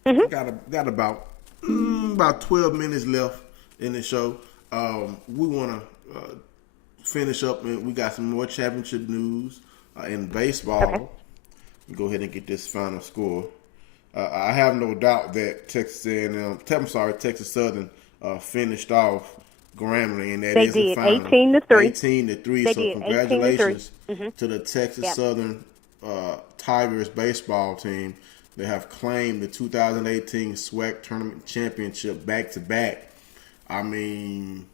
Got about 12 minutes left in the show. We want to finish up, and we got some more championship news in baseball. Okay. Go ahead and get this final score. I have no doubt that Texas Southern finished off Grambling, and they did 18-3. 18-3. So congratulations to the Texas Southern Tigers baseball team. They have claimed the 2018 SWAC tournament championship back-to-back. I mean,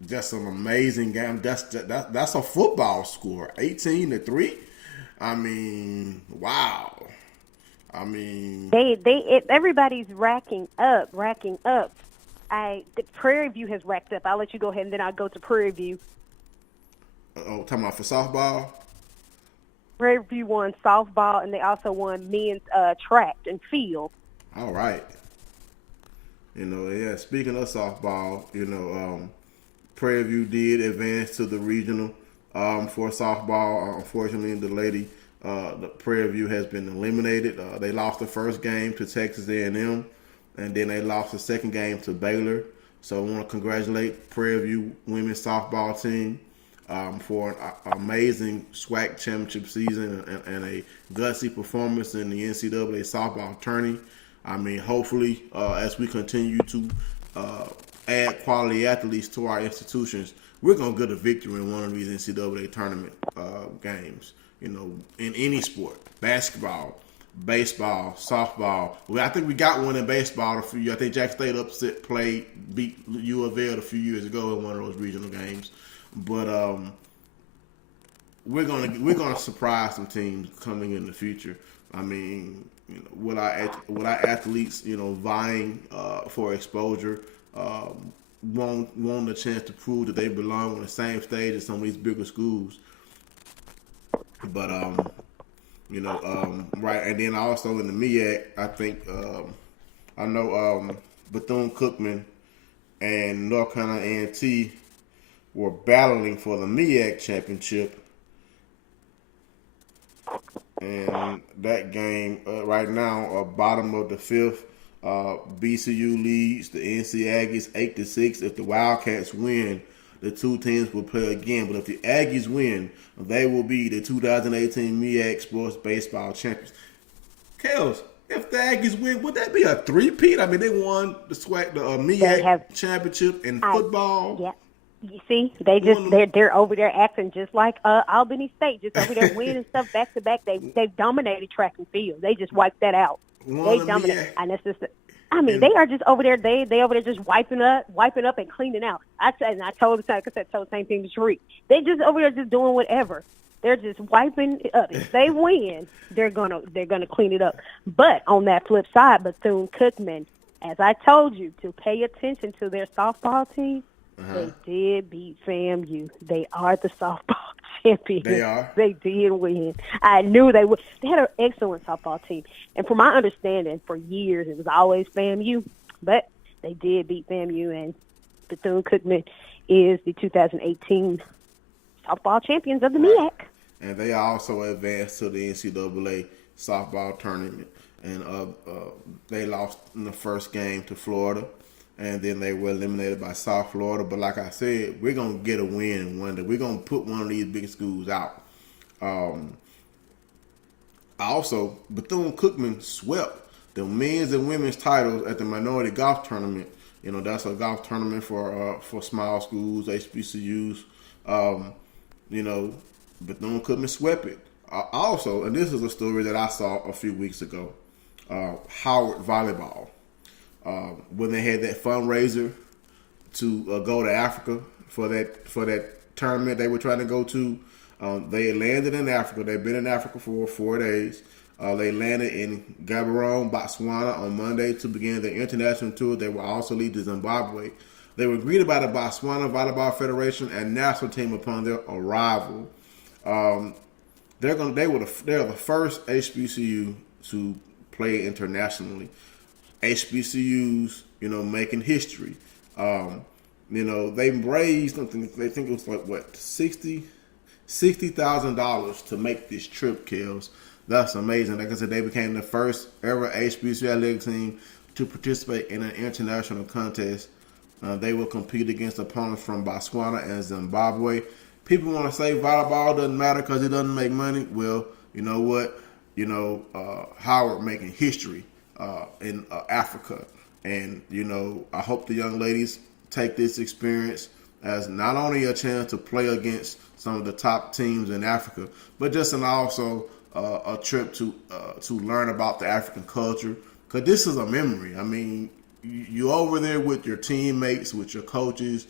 that's an amazing game. That's a football score, 18-3. I mean, wow. I mean, everybody's racking up. The Prairie View has racked up. I'll let you go ahead, and then I'll go to Prairie View. Talking about for softball? Prairie View won softball, and they also won men's track and field. All right. Speaking of softball, Prairie View did advance to the regional for softball. Unfortunately, the Prairie View has been eliminated. They lost the first game to Texas A&M, and then they lost the second game to Baylor. So I want to congratulate Prairie View women's softball team for an amazing SWAC championship season and a gutsy performance in the NCAA softball tourney. I mean, hopefully, as we continue to add quality athletes to our institutions, we're going to get a victory in one of these NCAA tournament games, in any sport, basketball, baseball, softball. Well, I think we got one in baseball a few years. I think Jack State beat U of L a few years ago in one of those regional games. But we're gonna surprise some teams coming in the future. I mean, with our athletes, vying for exposure, want a chance to prove that they belong on the same stage as some of these bigger schools. But right, and then also in the MEAC, I think I know Bethune-Cookman and North Carolina A&T were battling for the MEAC championship, and that game right now, bottom of the fifth, BCU leads the NC Aggies 8-6. If the Wildcats win, the two teams will play again. But if the Aggies win, they will be the 2018 MEAC Sports Baseball champions. Kels, if the Aggies win, would that be a three-peat? I mean, they won the SWAC, the MEAC championship in football. Yeah. You see, they're over there acting just like Albany State, just over there winning stuff back to back. They've dominated track and field. They just wiped that out. They dominated, and that's just I mean, they are just over there. They over there just wiping up and cleaning out. I told the same thing to Tariq. They just over there just doing whatever. They're just wiping it up. If they win, they're gonna clean it up. But on that flip side, Bethune-Cookman, as I told you, to pay attention to their softball team, they did beat FAMU. They are the softball champions. They are. They did win. I knew they would. They had an excellent softball team. And from my understanding, for years, it was always FAMU. But they did beat FAMU, and Bethune-Cookman is the 2018 softball champions of the MEAC. And they also advanced to the NCAA softball tournament. And they lost in the first game to Florida. And then they were eliminated by South Florida. But like I said, we're going to get a win one day. We're going to put one of these big schools out. Also, Bethune-Cookman swept the men's and women's titles at the minority golf tournament. You know, that's a golf tournament for small schools, HBCUs. You know, Bethune-Cookman swept it. Also, and this is a story that I saw a few weeks ago, Howard Volleyball. When they had that fundraiser to go to Africa for that tournament they were trying to go to, they had landed in Africa. They've been in Africa for 4 days. They landed in Gaborone, Botswana on Monday to begin their international tour. They will also lead to Zimbabwe. They were greeted by the Botswana Volleyball Federation and national team upon their arrival. They're the first HBCU to play internationally. HBCUs, you know, making history. You know, they raised something. They think it was like what $60,000 to make this trip, Kels. That's amazing. Like I said, they became the first ever HBCU athletic team to participate in an international contest. They will compete against opponents from Botswana and Zimbabwe. People want to say volleyball doesn't matter because it doesn't make money. Well, you know what? You know, Howard making history in Africa. And, you know, I hope the young ladies take this experience as not only a chance to play against some of the top teams in Africa, but just also a trip to learn about the African culture. Because this is a memory. I mean, you're over there with your teammates, with your coaches.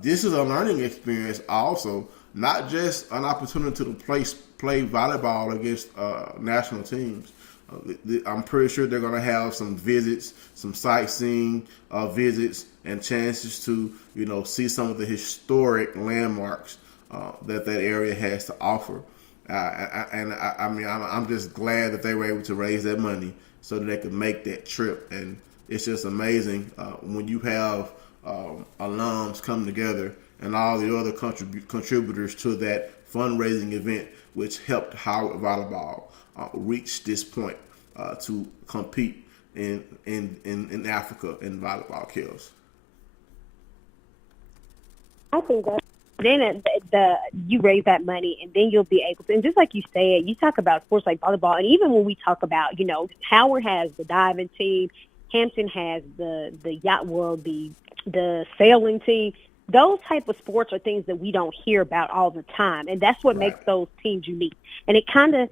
This is a learning experience also, not just an opportunity to play volleyball against national teams. I'm pretty sure they're going to have some visits, some sightseeing visits, and chances to, you know, see some of the historic landmarks that area has to offer. I mean, I'm just glad that they were able to raise that money so that they could make that trip. And it's just amazing when you have alums come together and all the other contributors to that fundraising event, which helped Howard Volleyball reach this point to compete in Africa in volleyball kills. I think that then you raise that money, and then you'll be able to. And just like you said, you talk about sports like volleyball, and even when we talk about, you know, Howard has the diving team, Hampton has the yacht world, the sailing team. Those type of sports are things that we don't hear about all the time, and that's what makes those teams unique. And it's kind of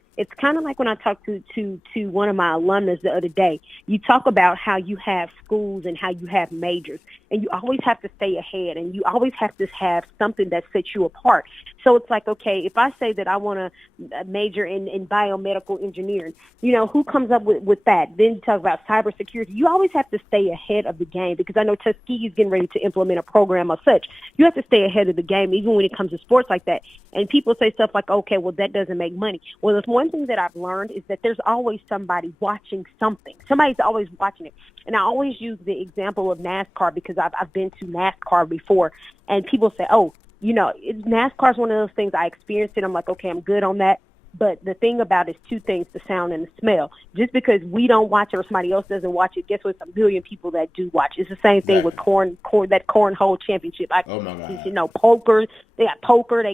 like when I talked to one of my alumnus the other day. You talk about how you have schools and how you have majors, and you always have to stay ahead, and you always have to have something that sets you apart. So it's like, okay, if I say that I want to major in biomedical engineering, you know, who comes up with that? Then you talk about cybersecurity. You always have to stay ahead of the game, because I know Tuskegee is getting ready to implement a program of such. You have to stay ahead of the game, even when it comes to sports like that. And people say stuff like, okay, well, that doesn't make money. Well, there's one thing that I've learned is that there's always somebody watching something. Somebody's always watching it. And I always use the example of NASCAR, because I've been to NASCAR before, and people say, oh, you know, NASCAR is one of those things. I experienced it. I'm like, okay, I'm good on that. But the thing about it is two things, the sound and the smell. Just because we don't watch it or somebody else doesn't watch it, guess what? It's a million people that do watch. It's the same thing with that cornhole championship. Oh, my God. You know, poker. They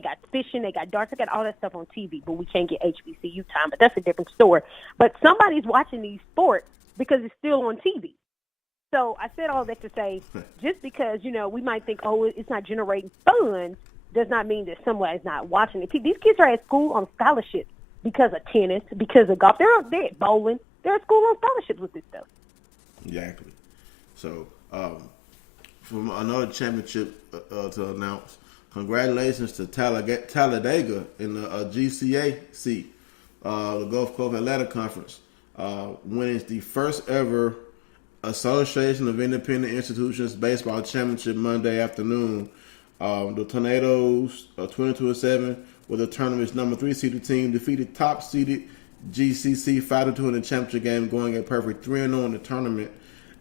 got fishing, they got darts, they got all that stuff on TV, but we can't get HBCU time. But that's a different story. But somebody's watching these sports because it's still on TV. So I said all that to say, just because, you know, we might think, oh, it's not generating fun, does not mean that somebody's not watching it. These kids are at school on scholarships because of tennis, because of golf. They're at bowling. They're at school on scholarships with this stuff. Exactly. So, from another championship to announce, congratulations to Talladega in the GCAC, the Gulf Coast Atlantic Conference, winning the first ever Association of Independent Institutions baseball championship Monday afternoon. The Tornadoes, 22-7, with the tournament's number 3 seeded team, defeated top seeded GCC 5-2 in the championship game, going a perfect 3-0 in the tournament.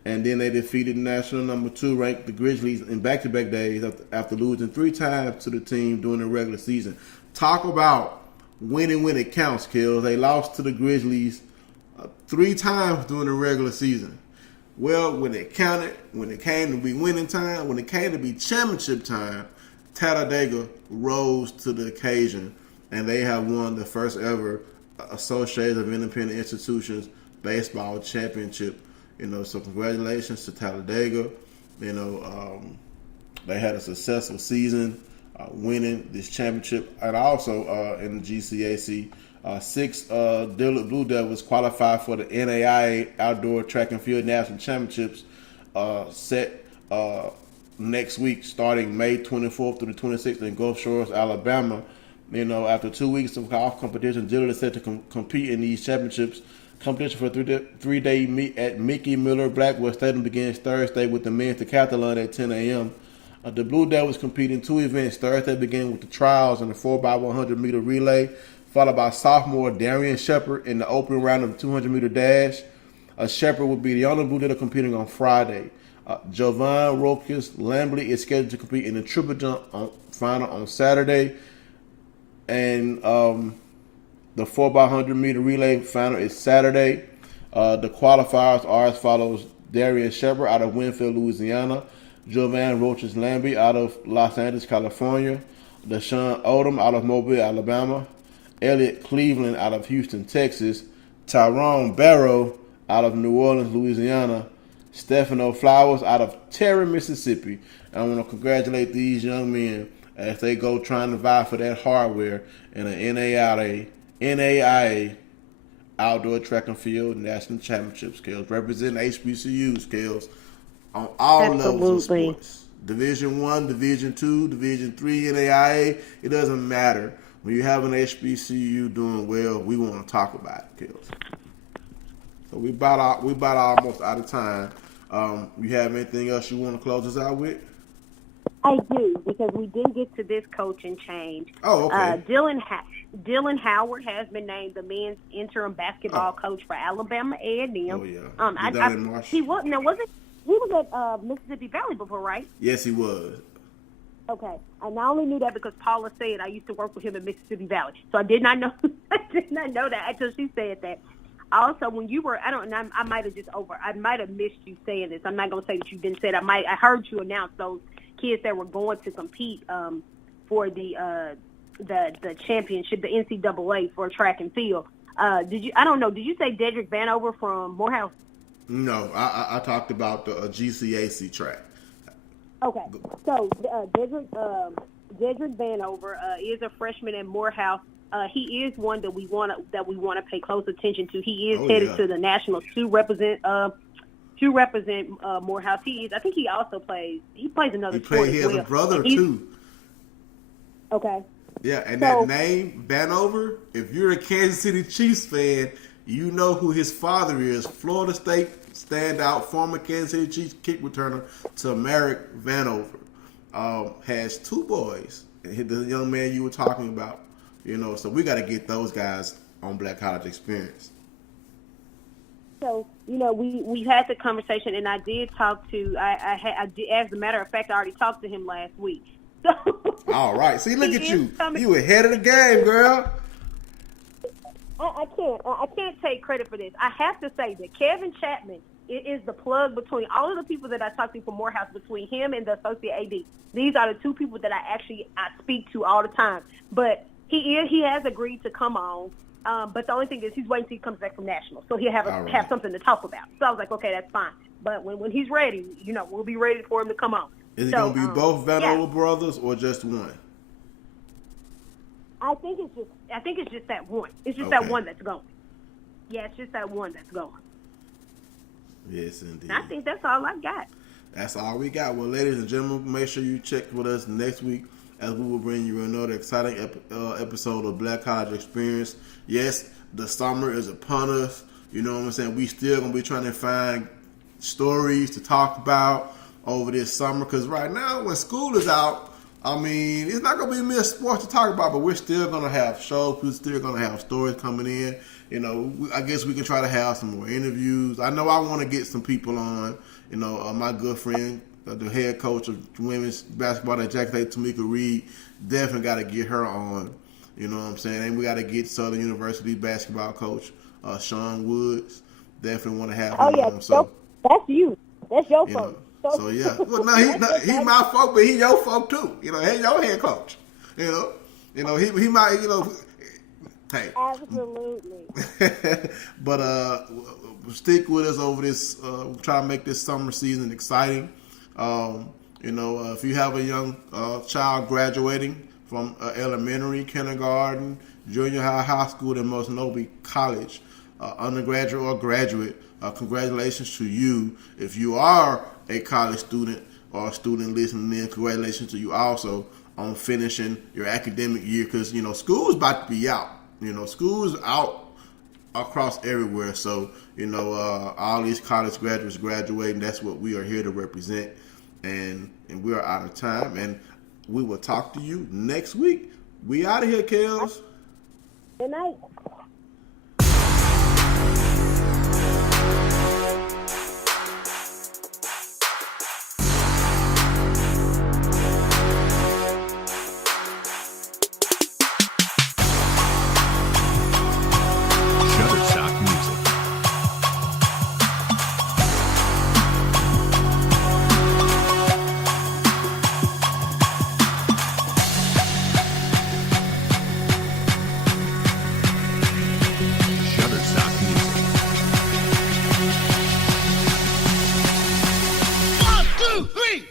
And then they defeated national number 2 ranked the Grizzlies in back-to-back days after losing 3 times to the team during the regular season. Talk about winning when it counts, Kills. They lost to the Grizzlies 3 times during the regular season. Well, when it counted, when it came to be winning time, when it came to be championship time, Talladega rose to the occasion, and they have won the first ever Association of Independent Institutions baseball championship. So congratulations to Talladega. They had a successful season, winning this championship, and also in the GCAC. 6 Blue Devils qualified for the NAIA Outdoor Track and Field National Championships set next week, starting May 24th through the 26th in Gulf Shores, Alabama. After 2 weeks of off competition, Dillard is set to compete in these championships. Competition for a 3-day meet at Mickey Miller Blackwell Stadium begins Thursday with the men's decathlon at 10 a.m. The Blue Devils compete in 2 events. Thursday beginning with the trials in the 4x100 meter relay, followed by sophomore Darian Shepard in the opening round of the 200-meter dash. Shepard will be the only Blue Devil competing on Friday. Jovan Rokas Lambley is scheduled to compete in the triple jump final on Saturday. And the 4x100 meter relay final is Saturday. The qualifiers are as follows: Darian Shepard out of Winfield, Louisiana. Jovan Rokas Lambley out of Los Angeles, California. Deshaun Odom out of Mobile, Alabama. Elliott Cleveland out of Houston, Texas. Tyrone Barrow out of New Orleans, Louisiana. Stefano Flowers out of Terry, Mississippi. And I want to congratulate these young men as they go trying to vie for that hardware in the NAIA Outdoor Track and Field National Championship skills, representing HBCU skills on all levels of sports. Division 1, Division 2, Division 3, NAIA, it doesn't matter. When you have an HBCU doing well, we want to talk about it, Kills. So we about almost out of time. You have anything else you want to close us out with? I do, because we didn't get to this coaching change. Oh, okay. Dylan Howard has been named the men's interim basketball coach for Alabama A&M. Oh yeah. He was at Mississippi Valley before, right? Yes, he was. Okay, and I only knew that because Paula said I used to work with him in Mississippi Valley, so I did not know. I did not know that until she said that. Also, when you were, I might have missed you saying this. I'm not going to say that you didn't say it. I heard you announce those kids that were going to compete for the championship, the NCAA for track and field. Did you? I don't know. Did you say Dedrick Vanover from Morehouse? No, I talked about the GCAC track. Okay, so Dedrick Vanover is a freshman at Morehouse. He is one that we want to pay close attention to. He is headed to the Nationals to represent Morehouse. I think he also plays. He plays another sport. He has a brother too. Okay. Yeah, and that name Vanover. If you're a Kansas City Chiefs fan, you know who his father is. Florida State standout, former Kansas City Chiefs kick returner Tamarick Vanover. Has 2 boys. The young man you were talking about. So we got to get those guys on Black College Experience. So, we had the conversation, and I did talk to, I did, as a matter of fact, I already talked to him last week. So all right. See, look at you. You ahead of the game, girl. I can't take credit for this. I have to say that Kevin Chapman is the plug between all of the people that I talk to from Morehouse, between him and the associate AD. These are the 2 people that I speak to all the time. But he has agreed to come on. But the only thing is he's waiting until he comes back from national, so he'll have something to talk about. So I was like, okay, that's fine. But when he's ready, we'll be ready for him to come on. Is it going to be both Vanover brothers or just one? I think it's just that one. It's just that one that's going. Yeah, it's just that one that's going. Yes, indeed. I think that's all I got. That's all we got. Well, ladies and gentlemen, make sure you check with us next week as we will bring you another exciting episode of Black College Experience. Yes, the summer is upon us. You know what I'm saying? We still going to be trying to find stories to talk about over this summer, because right now when school is out, I mean, it's not going to be many sports to talk about, but we're still going to have shows. We're still going to have stories coming in. You know, I guess we can try to have some more interviews. I know I want to get some people on. You know, my good friend, the head coach of women's basketball at Jackson State, Tamika Reed, definitely got to get her on. You know what I'm saying? And we got to get Southern University basketball coach, Sean Woods. Definitely want to have him on. So that's you. That's your fault. So yeah, well, no, he my folk, but he your folk too. You know, he your head coach. You know, he might, you know. Hey, absolutely. But stick with us over this. Try to make this summer season exciting. You know, if you have a young child graduating from elementary, kindergarten, junior high, high school, and most notably college, undergraduate or graduate, congratulations to you. If you are a college student or a student listening in, congratulations to you also on finishing your academic year, because, you know, school's about to be out. You know, school's out across everywhere. So, you know, all these college graduates graduating, that's what we are here to represent. And we are out of time. And we will talk to you next week. We out of here, Kels. Good night. Two, three.